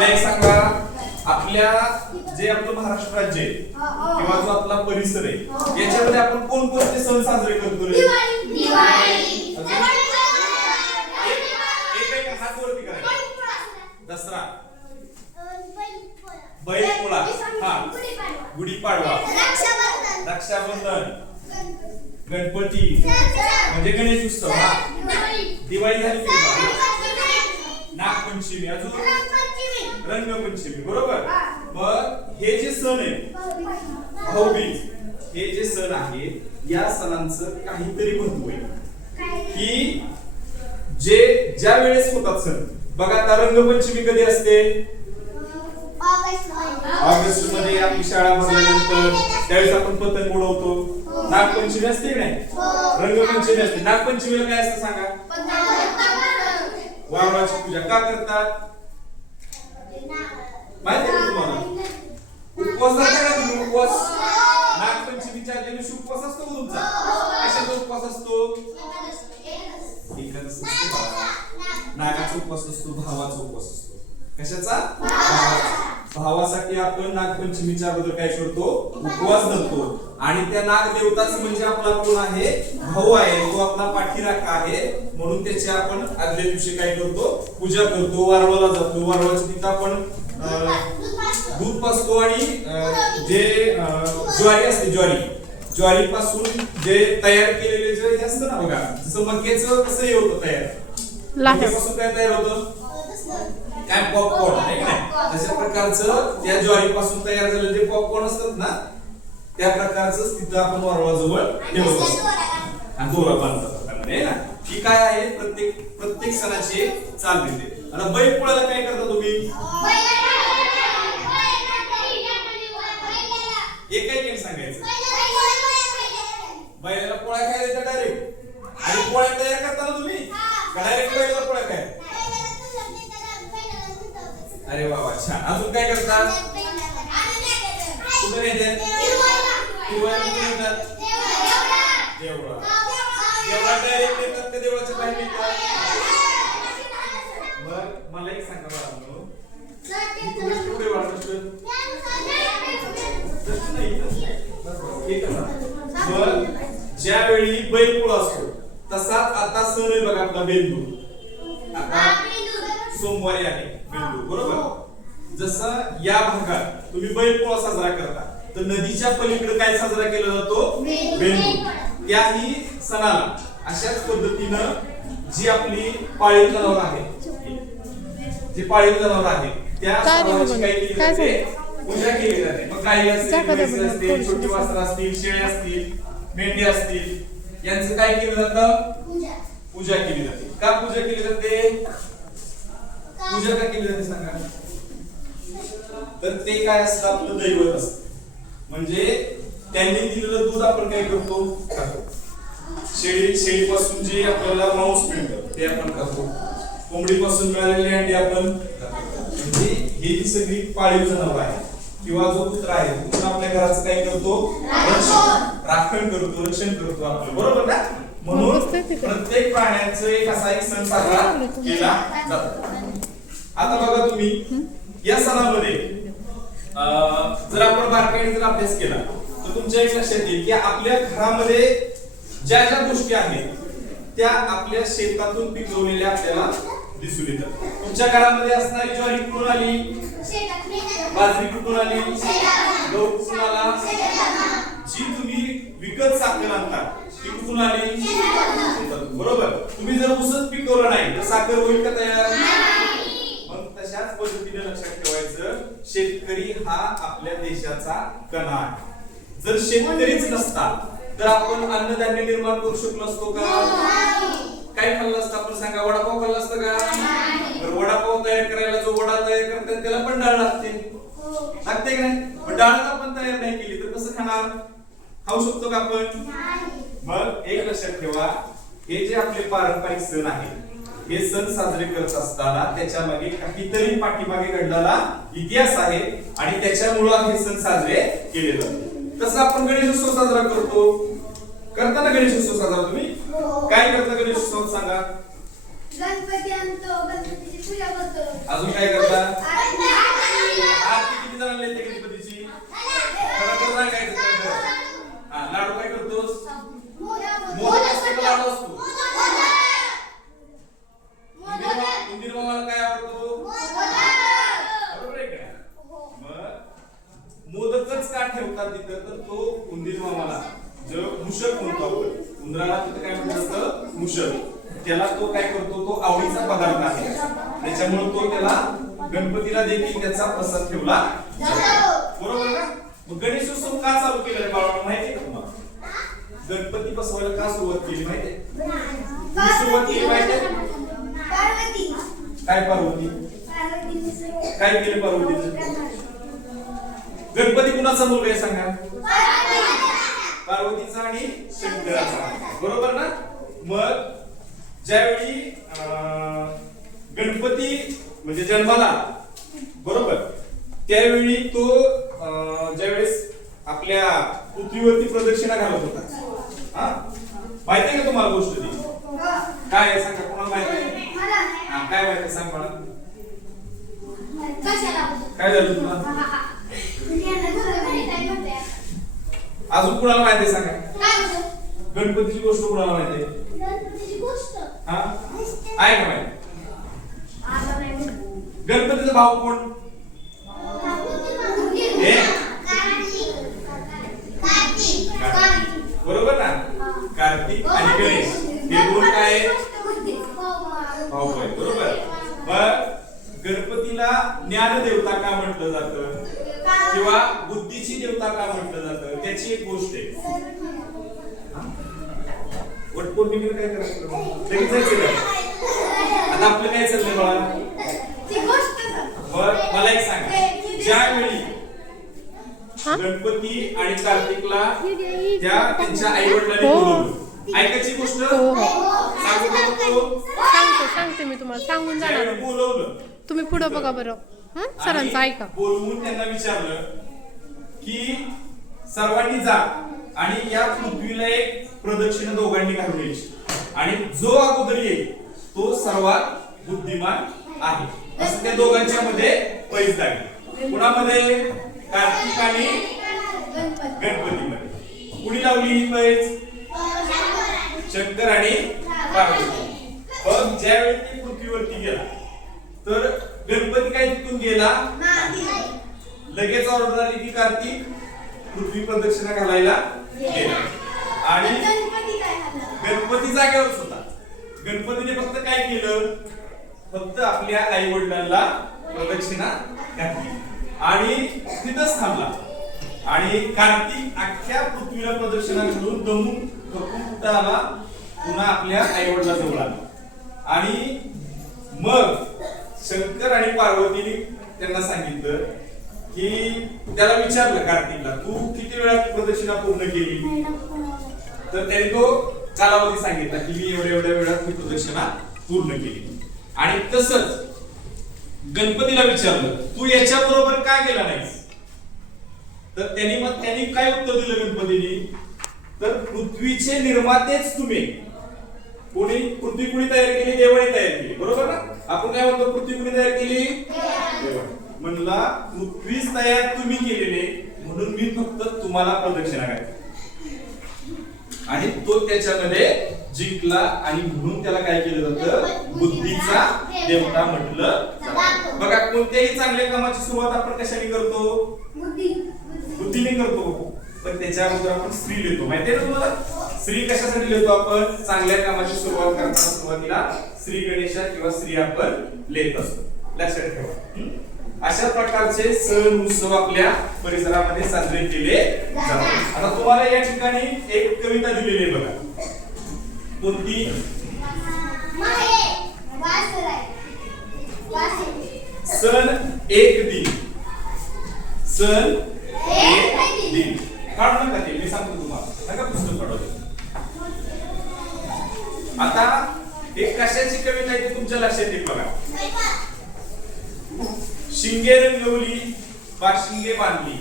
मला एक सांगा, आपल्या जे आपलं महाराष्ट्र राज्य आहे किंवा जो आपला परिसर आहे याच्यामध्ये आपण कोणकोणते सण साजरे करतो रे? एक हात वरती करायचा. दसरा, बैलपोळा, हा, गुढीपाडवा, रक्षाबंधन, गणपती म्हणजे गणेश उत्सव, हा, दिवाळी झाली, नागपंचमी, अजून रंगपंचमी, बरोबर. मग हे जे सण आहे भाऊबीज, हे जे सण आहेत या सणांचं काहीतरी महत्व आहे की जे ज्या वेळेस होतात सण. बघा आता रंगपंचमी कधी असते? ऑगस्ट मध्ये आपली शाळा भरल्यानंतर त्यावेळेस आपण पतंग उडवतो. नागपंचमी असते की नाही? रंगपंचमी असते. नागपंचमीला काय असतं सांगा? वारुळाची पूजा का करतात माहिती आहे तुम्हाला? उपवास करता का तुम्ही? उपवास नागपंचमीच्या दिवशी उपवास असतो का तुमचा? कशाचा उपवास असतो? एकादशी असतो, नागाचा उपवास असतो, भावाचा उपवास असतो. कशाचा? भावासाठी आपण नागपंचमीच्या अगोदर काय करतो? उपवास धरतो. आणि त्या नाग देवताच म्हणजे आपला कोण आहे? भाऊ आहे, तो आपला पाठीराखा आहे. म्हणून त्याची आपण आदल्या दिवशी काय करतो? पूजा करतो. वारुळाला जातो. वारुळाच्या तिथं आपण दूध पाजतो आणि जे ज्वारी असते, ज्वारी पासून जे तयार केलेले जे असतं ना, बघा जसं मक्याचं कसं हे होतं तयार, मक्यापासून काय तयार होतं? काय पॉपकॉर्न आहे की नाही? तशा प्रकारचं त्या ज्वारीपासून तयार झालेले जे पॉपकॉर्न असतात ना, त्या प्रकारचं तिथं आपण वारुळाजवळ ठेवत असतो आणि दोरा बांधतात ना. ही काय आहे? प्रत्येक सणाची चाल देते. आणि बैलपोळ्याला काय करता तुम्ही? एक सांगायचं. बैलाला पोळ्या खायला देता डायरेक्ट? आणि पोळ्या तयार करता ना तुम्ही का डायरेक्ट बैलाला पोळ्या काय? अरे वा वा, छान. अजून काय करता? कुठे नेते? देवळा डायरेक्ट येतात, त्या देवळाच्या बाहेर येतात. मग मला एक सांगा बाळांनो, तुम्ही कुठे वाटतं? ज्यावेळी बैलपोळा असतो तसाच आता सण आहे बघा आपला बेंदूर. आता सोमवारी आहे बेंदूर, बरोबर. जसं या भागात तुम्ही बैलपोळा साजरा करता तर नदीच्या पलीकडे काय साजरा केला जातो? बेंदूर. त्याही सणाला अशाच पद्धतीनं जी आपली पाळीव जनावर आहेत, जे पाळीव जनावर आहेत त्या जनावरांची काय केली जाते? पूजा केली जाते. मग गाई असतील, म्हैस असतील, छोटी वासरं असतील, शेळ्या असतील, मेंढी असतील, यांचं काय केलं जातं? पूजा केली जाते. का पूजा केली जाते? पूजा का केली जाते सांगा? तर ते काय असतं? आपलं दैवत असतं. म्हणजे त्यांनी दिलेलं दूध आपण काय करतो? खातो. शेळीपासून जे आपल्याला मांस मिळतं ते आपण खातो. कोंबडीपासून मिळालेले अंडे आपण खातो. म्हणजे ही जी सगळी पाळीव जनावर आहे किंवा जो कुत्रा आहे, कुत्रा आपल्या घराचं काय करतो? राखण करतो, रक्षण करतो आपलं, बरोबर ना? म्हणून प्रत्येक प्राण्याचं एक असा एक सण साजरा केला जातो. आता बघा तुम्ही या सणामध्ये जर आपण बारकाईने जर अभ्यास केला तर तुमच्या एक लक्षात येईल की आपल्या घरामध्ये ज्या ज्या गोष्टी आहेत त्या आपल्या शेतातून पिकवलेल्या आपल्याला दिसून येतात. तुमच्या घरामध्ये असणारी ज्वारी कुठून आली? बाजरी कुठून आली? गहू कुठून आला? जी तुम्ही विकत साखर आणता ती कुठून आली? शेतातून, बरोबर. तुम्ही जर ऊसच पिकवलं नाही तर साखर होईल का तयार? मग तशाच पद्धतीने लक्षात ठेवायचं, शेतकरी हा आपल्या देशाचा कणा आहे. जर शेतकरीच नसता तर आपण अन्नधान्य निर्माण करू शकलो असतो का? काय खाल्लं असतं आपण सांगा? वडापाव खाल्ला असतं का? तर वडापाव तयार करायला जो वडा तयार करतात त्याला पण डाळ लागते का नाही? पण डाळ आपण तयार नाही केली तर कसं खाणार? खाऊ शकतो का आपण? मग एक लक्षात ठेवा, हे जे आपले पारंपरिक सण आहेत हे सण साजरे करत असताना त्याच्या मागे काहीतरी पाठीमागे घडलेला इतिहास आहे आणि त्याच्यामुळे हे सण साजरे केले जातात. तसं आपण गणेशोत्सव साजरा करतो. करता ना गणेशोत्सव साजरा तुम्ही? काय करता गणेशोत्सव सांगा? गणपती आणतो, गणपतीची पूजा करतो. अजून काय करता? उंदराला तिथं काय म्हटलं जातं मुषक. त्याला तो काय करतो, तो आवडीचा पदार्थ आहे, त्याच्यामुळे तो त्याला गणपतीला देखील त्याचा प्रसाद ठेवला बरोबर ना. मग गणेशोत्सव का चालू केलं रे बाळांनो माहितीये का तुम्हाला? गणपती बसवायला का सुरुवात केली माहितीये? सुरुवात केली माहितीये? काय पार्वती? काय केलं पार्वतीने? गणपती कुणाचा मुलगा आहे सांगा? पार्वतीचा आणि शंकराचा बरोबर ना. मग ज्यावेळी गणपती म्हणजे जन्माला बरोबर त्यावेळी तो ज्यावेळेस आपल्या पृथ्वीवरती प्रदक्षिणा घालत होता. हा माहिती आहे का तुम्हाला गोष्ट ती? काय आहे सांगा, कोणाला माहिती आहे? हा काय माहिती सांग मला. काय झालं तुला? अजून कुणाला माहिती आहे सांगा? गणपतीची गोष्ट कुणाला माहिती आहे? हा आहे का माहिती? गणपतीचा भाऊ कोण? बरोबर ना. कार्तिक आणि गणेश हे दोन काय भाऊ आहे बरोबर. मग गणपतीला ज्ञान देवता का म्हटलं जातं किंवा बुद्धीची देवता का म्हटलं जातं त्याची एक गोष्ट आहे. वटपौर्णिमेला काय करायचं लगेच जायचं का? आता आपलं काय चाललंय बाळा? मला एक सांगा, ज्यावेळी गणपती आणि कार्तिकला त्यांच्या आई वडिलांनी बोलवलं, ऐकायची गोष्ट सांगते मी तुम्हाला, सांगून जाणार. बोलवलं तुम्ही पुढे बघा बरं. सरांचं ऐका. बोलवून त्यांना विचारलं की सर्वांनी जा आणि या पृथ्वीला एक प्रदक्षिणा दोघांनी घालवायची आणि जो अगोदर येईल तो सर्वात बुद्धिमान आहे, असं त्या दोघांच्या मध्ये पैज लागली. कुणामध्ये? कार्तिक आणि गणपतीमध्ये. कुणी लावली ही पैज? शंकर आणि पार्वती. पण ज्यावेळी ते पृथ्वीवरती गेला तर गणपती काय तिथून गेला? लगेच ऑर्डर आली की कार्तिक पृथ्वी प्रदक्षिणा घालायला गेला आणि गणपती जागेवरच होता. गणपतीने फक्त काय केलं? फक्त आपल्या आई वडिलांना प्रदक्षिणा घातली आणि तिथंच थांबला. आणि कार्तिक अख्ख्या पृथ्वीला प्रदक्षिणा घालून दमून थकून कुठं आला? पुन्हा आपल्या आई वडिलांजवळ आला. आणि मग शंकर आणि पार्वतीने त्यांना सांगितलं की त्याला विचारलं कार्तिकला, तू किती वेळा प्रदक्षिणा पूर्ण केली? तर त्याने तो कालावधी सांगितला की मी एवढ्या वेळात ही प्रदक्षिणा पूर्ण केली. आणि तसंच गणपतीला विचारलं, तू याच्या बरोबर का गेला नाहीस? तर त्यांनी काय उत्तर दिलं गणपतीने? तर पृथ्वीचे निर्मातेच तुम्ही. कोणी पृथ्वी कुणी तयार केली? देवाने तयार केली बरोबर ना. आपण काय म्हणतो? पृथ्वी कुणी तयार केली? म्हणला पृथ्वीच तयार तुम्ही केलेले, म्हणून मी फक्त तुम्हाला प्रदक्षिणा घातली. आणि तो त्याच्यामध्ये जिंकला आणि म्हणून त्याला काय केलं जातं? बुद्धीचा देवता म्हटलं. बघा, कोणत्याही चांगल्या कामाची सुरुवात आपण कशाने करतो? बुद्धीने करतो. पण त्याच्या अगोदर आपण श्री लिहितो, माहितीये ना तुम्हाला? श्री कशासाठी लिहितो आपण? चांगल्या कामाची सुरुवात करताना सुरुवातीला श्री गणेशा किंवा श्री आपण लिहित असतो. लक्षात ठेवा. अशा प्रकारचे सण उत्सव आपल्या परिसरामध्ये साजरे केले जातात. आता तुम्हाला या ठिकाणी एक कविता दिलेली आहे बघा. कोणती? सण एक दिन. सण एक दिन. काढू नका ते, मी सांगतो तुम्हाला. नका पुस्तक काढू. आता एक कशाची कविता आहे ती तुमच्या लक्षात येईल बघा. शिंगे रंगवली, बाशिंगे बांधली.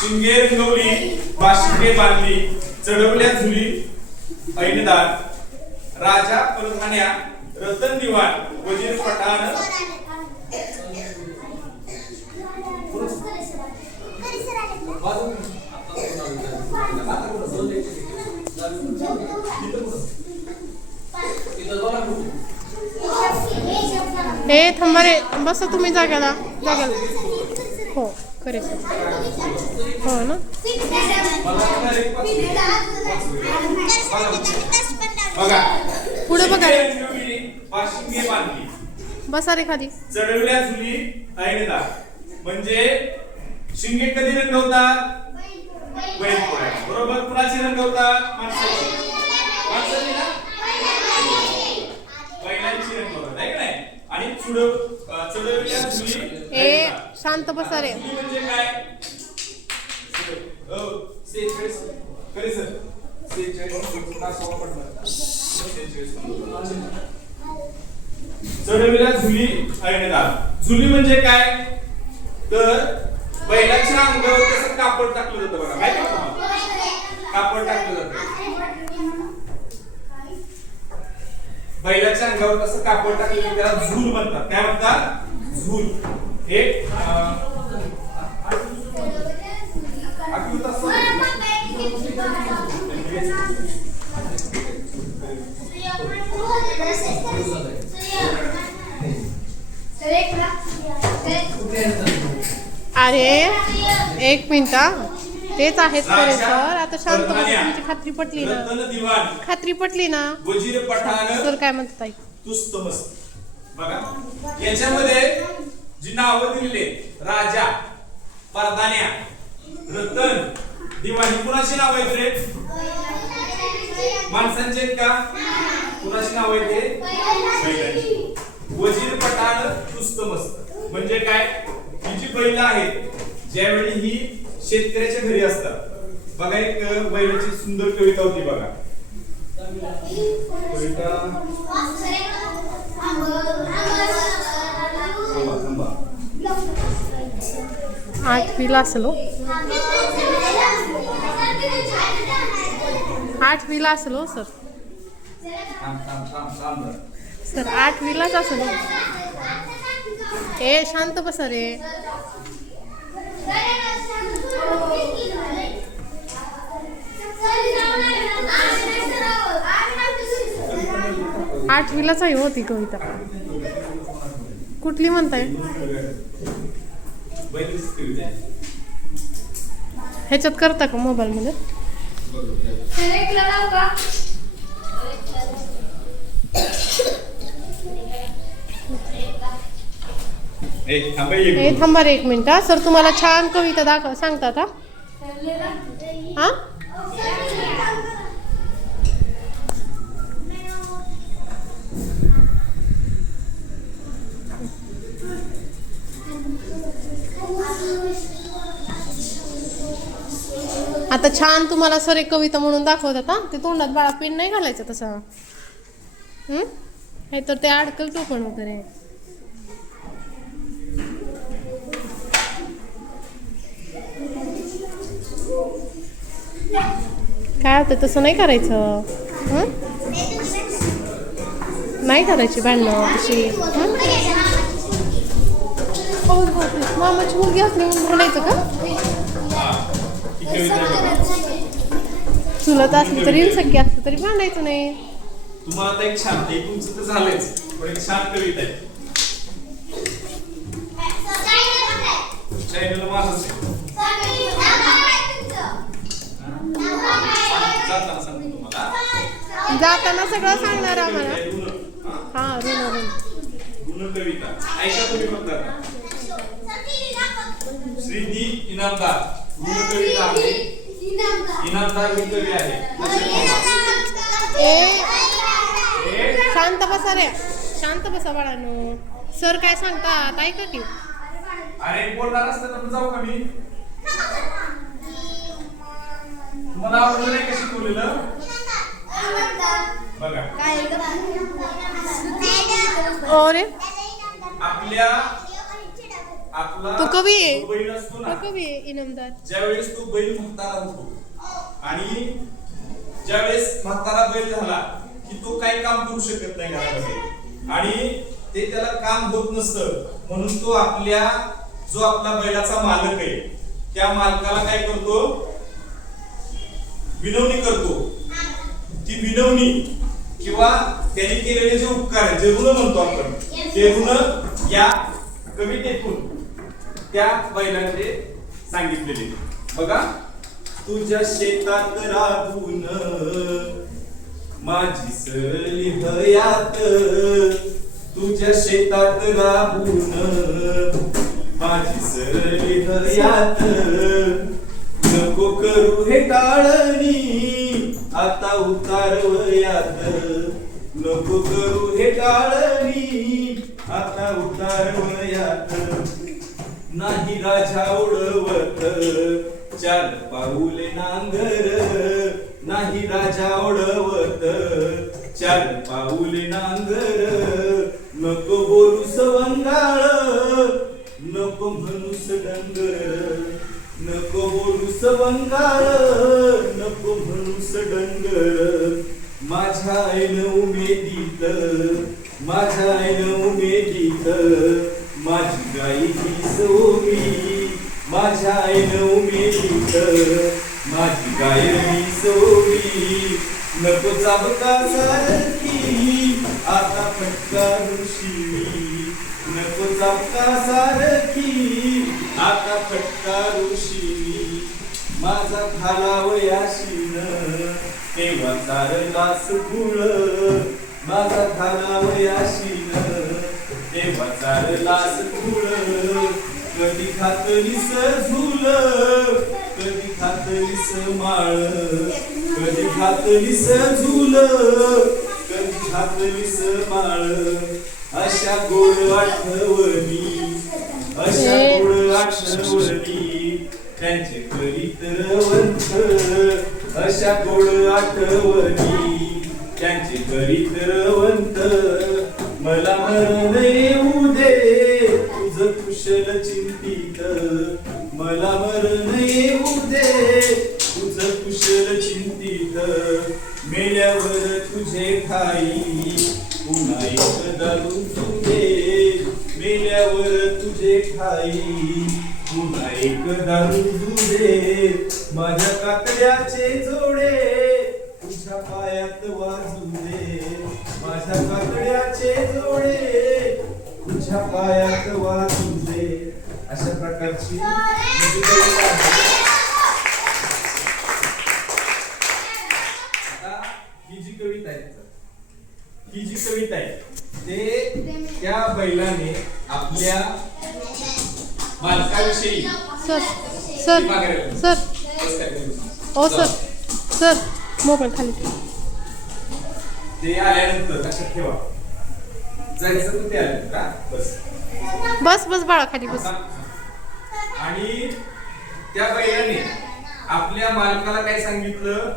शिंगे रंगवली, बाशिंगे बांधली, चढवल्या झुली ऐनदार, राजा परधान्या रतन दिवाण वजीर पठाण. ए थांबा रे, बसा तुम्ही जाग्याला. जागेल हो खरे सर हो ना बघा पुढे बघा पाशिंगे बांधली बसा रे खाली चढवल्या झुली ऐणदा म्हणजे शिंगे कधी रंगवतात बैलपोळ्या बरोबर कुणाची रंगवतात माणसाची माणसाची ना बैलांची रंगवतात आहे का नाही आणि चढवल्या झुली ए शांत बसा रे झुली म्हणजे काय खरे सर चढवलेल्या झुली ऐणदार झुली म्हणजे काय तर बैलाच्या अंगावर कसं कापड टाकलं जातं बघा माहिती आहे तुम्हाला कापड टाकलं जातं बैलाच्या अंगावर कसं कापड टाकलं जातं त्याला झूल म्हणतात काय म्हणतात झूल एक अरे एक मिनिट तेच आहेत खरे सर आता शांत बसा तुमची खात्री पटली ना खात्री पटली ना वजीर पठाण सर काय म्हणतात ताई तुस्त मस्त बघा याच्यामध्ये जी नावं दिलेली राजा परदान्या रतन दिवाण ही कुणाची नाव आहेत रे माणसांची आहेत का कुणाची नाव आहेत ते बैलांची वजीर पठाण तुस्त मस्त म्हणजे काय ही जी बैल आहेत ज्यावेळी ही शेतकऱ्याच्या घरी असतात बघा एक बैलाची सुंदर कविता होती बघा कविता थांबा 8वीला असलो 8वीला असलो सर सर 8वीलाच असलो ए शांत बसा रे आठवीलाच आहे होती कविता कुठली म्हणताय ह्याच्यात करता का मोबाईल मध्ये ए थांबा रे एक मिनिट सर तुम्हाला छान कविता दाखव सांगतात हा आता छान तुम्हाला सर एक कविता म्हणून दाखवतात हा ते तोंडात बाळा पेन नाही घालायचं तसं हे तर ते अडकल टोपण वगैरे काय होतं तसं नाही करायचं नाही करायची भांडणं तशी मामाची मुलगी असली म्हणून म्हणायचं का चुलत असली तरी सख्खी असली तरी भांडायचं नाही तुम्हाला आता एक छान तुमचं तर झालंच पण एक छान कविता आहे चॅनल माझंच आहे जाताना सगळं सांगणार आम्हाला हा ऋण कविता ऐका तुम्ही फक्त श्रीदी इनामदार ऋण कविता आहे इनामदार ही कवी आहे शांत बसा रे शांत बसा बाळांनो सर काय सांगतात ऐका की अरे बोलणार असतं तर जाऊ का मी तुम्हाला आवडलं नाही का शिकवलेलं बघा अरे आपला तो कवी आहे बैल असतो ना कवी आहे इनामदार ज्यावेळेस तो बैल म्हातारा होतो आणि ज्यावेळेस म्हातारा बैल झाला की तो काही काम करू शकत नाही घरामध्ये आणि ते त्याला काम होत नसतं म्हणून तो जो आपला बैलाचा मालक आहे त्या मालकाला काय करतो विनवणी करतो ती विनवणी किंवा त्यांनी केलेले जे उपकार आहे जे ऋण म्हणतो आपण ते ऋण या कवितेतून त्या बैलाचे सांगितलेले. बघा, तुझ्या शेतात राहून माझी सरली हयात, तुझ्या शेतात राहून माझी सरली हयात, नको करू हे टाळणी आता उतार वयात, नको करू हे टाळणी आता उतार वयात, नाही राजा उडवत चार पाऊले नांगर, नाही राजा उडवत चार पाऊले नांगर, नको बोलू सवंगाळ नको म्हणूस डंगर, नको बोलू सवंगाळ नको म्हणूस डंगर, माझ्या ऐन उमेदीत माझ्या ऐन उमेदीत माझी गाई ही सोमी, माझ्या ऐन उमेदीत माझी गाय ही सोमी, नको चाबका सारखी आता फटका ऋषी, नको चाबका सारखी आता फटका ऋषी, माझा झाला वयाशीन तेव्हा चारलास गुळ, माझा झाला वयाशीन तेव्हा चारलास गुळ, कधी खातलीस झुल कधी खातलीस माळ, कधी खातलीस झुल कधी खातलीस माळ, अशा गोड आठवणी अशा गोड आठवणी त्यांचे करीत रवंत, अशा गोड आठवणी त्यांचे करीत रवंत, मला मरण येऊ दे तुझ कुशल चिंतित, मला मरण येऊ दे तुझ कुशल चिंतित, मेल्यावर तुझे खाई पुन्हा एक दारू तुझे, मेल्यावर तुझे खाई पुन्हा एक दारू तुझे, माझ्या काकड्याचे जोडे तुझ्या पायात वाजू दे, माझ्या काकड्याचे जोडे तुझ्या पायात वाजू दे. अशा प्रकारची आता ही जी कविता आहे, ही जी कविता आहे ते त्या बैलाने आपल्या मालकाविषयी सर सर सर ओ सर सर मोबाईल खाली ते आल्यानंतर लक्षात ठेवा, जायचं तर ते आलं का बस बस बस बाळा खाली बस. आणि त्या बैलाने आपल्या मालकाला काय सांगितलं,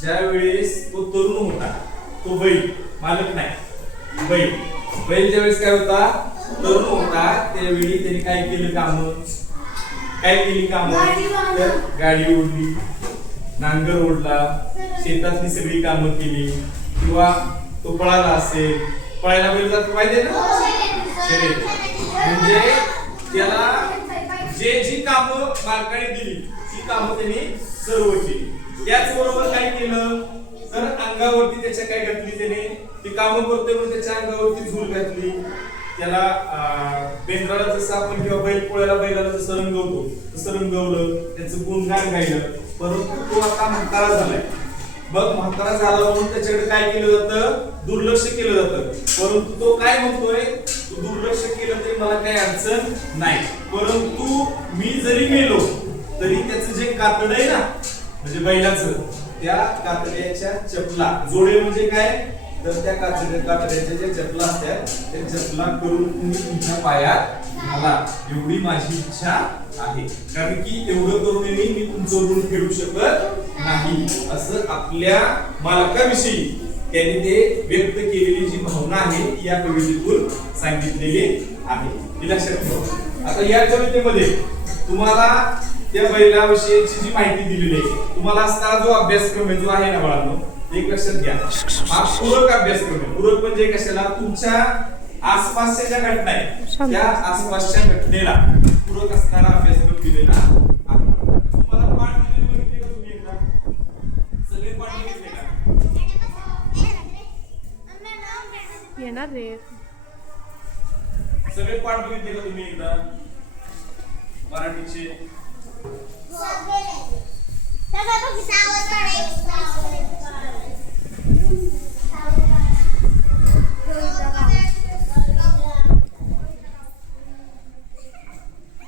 ज्या वेळेस तो तरुण होता, तो बैल मालक नाही, बैल ज्यावेळेस काय होता तरुण होता, त्यावेळी त्याने काय केलं काम, काय केली काम, तर गाडी ओढली, नांगर ओढला, शेतातली सगळी कामं केली, किंवा तो पळाला असेल, पळायला बैल जात पाहिजे ना, म्हणजे त्याला जे जी कामं मालकाने दिली ती कामं त्यांनी सर्व केली. त्याचबरोबर काय केलं तर अंगावरती त्याच्या काय घातली, त्याने ती कामं करतोय म्हणून त्याच्या अंगावरती झूल घातली, त्याला बेंद्राला जसं आपण किंवा बैल पोळ्याला बैलाला जसं रंगवतो तसं रंगवलं, त्याचं गुणगान गायलं. परंतु तो आता म्हातारा झालाय, मग म्हातारा झाला म्हणून त्याच्याकडे काय केलं जातं, दुर्लक्ष केलं जातं. परंतु तो काय म्हणतोय, तू दुर्लक्ष केलं तरी मला काही अडचण नाही, परंतु मी जरी मेलो तरी त्याचं जे कातड आहे ना, म्हणजे बैलाचं, त्या कातड्याच्या चपला, जोडे म्हणजे काय तर त्या कातड्याच्या ज्या चपला असतात त्या चपला करून तुम्ही तुमच्या पायात घाला, एवढी माझी इच्छा आहे, कारण की एवढं करून मी तुमचं ऋण फेडू शकत नाही, असं आपल्या मालकाविषयी त्यांनी ते व्यक्त केलेली जी भावना आहे ती या कवितेतून सांगितलेली आहे, हे लक्षात ठेवा. आता या कवितेमध्ये तुम्हाला त्या बैलाविषयीची जी माहिती दिलेली आहे, तुम्हाला असणारा जो अभ्यासक्रम आहे जो आहे ना बाळांनो, एक लक्षात घ्या, हा पूरक अभ्यासक्रम आहे. पूरक म्हणजे कशाला, तुमच्या आसपासच्या ज्या घटना आहेत त्या आसपासच्या घटनेला पूरक असणारा अभ्यासक्रम दिलेला आहे. तुम्हाला पाठ दिलेले बघितले का तुम्ही एकदा, सगळे पाठ बघितले का, येणार रे, सगळे पाठ बघितले का तुम्ही एकदा, मराठीचे सावरवाडी